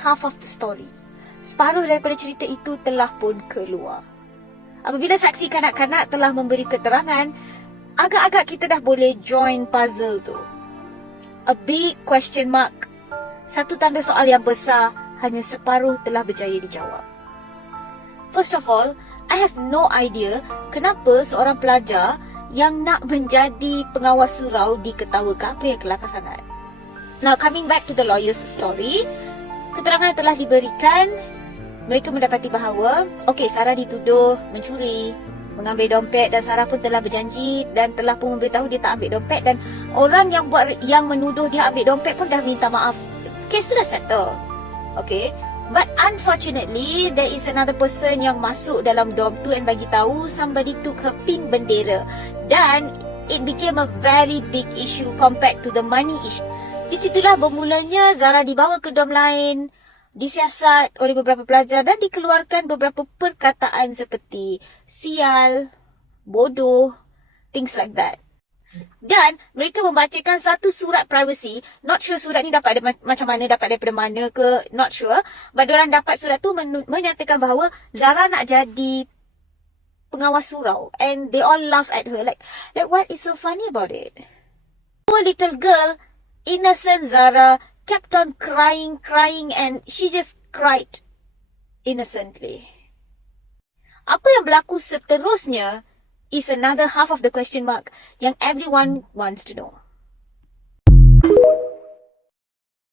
half of the story. Separuh daripada cerita itu telah pun keluar. Apabila saksi kanak-kanak telah memberi keterangan, agak-agak kita dah boleh join puzzle tu. A big question mark. Satu tanda soal yang besar, hanya separuh telah berjaya dijawab. First of all, I have no idea kenapa seorang pelajar yang nak menjadi pengawas surau diketawakan. Apa yang kelakar sangat. Now, coming back to the lawyer's story, keterangan telah diberikan. Mereka mendapati bahawa, Sarah dituduh mencuri, mengambil dompet, dan Sarah pun telah berjanji dan telah pun memberitahu dia tak ambil dompet, dan orang yang menuduh dia ambil dompet pun dah minta maaf. Kes tu dah settle. But unfortunately, there is another person yang masuk dalam dorm tu and bagi tahu somebody took her pink bendera, dan it became a very big issue compared to the money issue. Di situlah bermulanya Zara dibawa ke dorm lain, disiasat oleh beberapa pelajar dan dikeluarkan beberapa perkataan seperti sial, bodoh, things like that. Dan mereka membacakan satu surat privacy. Not sure surat ni dapat macam mana, dapat daripada mana ke, not sure. But diorang dapat surat tu menyatakan bahawa Zara nak jadi pengawas surau. And they all laugh at her like what is so funny about it? Poor little girl, innocent Zara, kept on crying and she just cried innocently. Apa yang berlaku seterusnya is another half of the question mark yang everyone wants to know.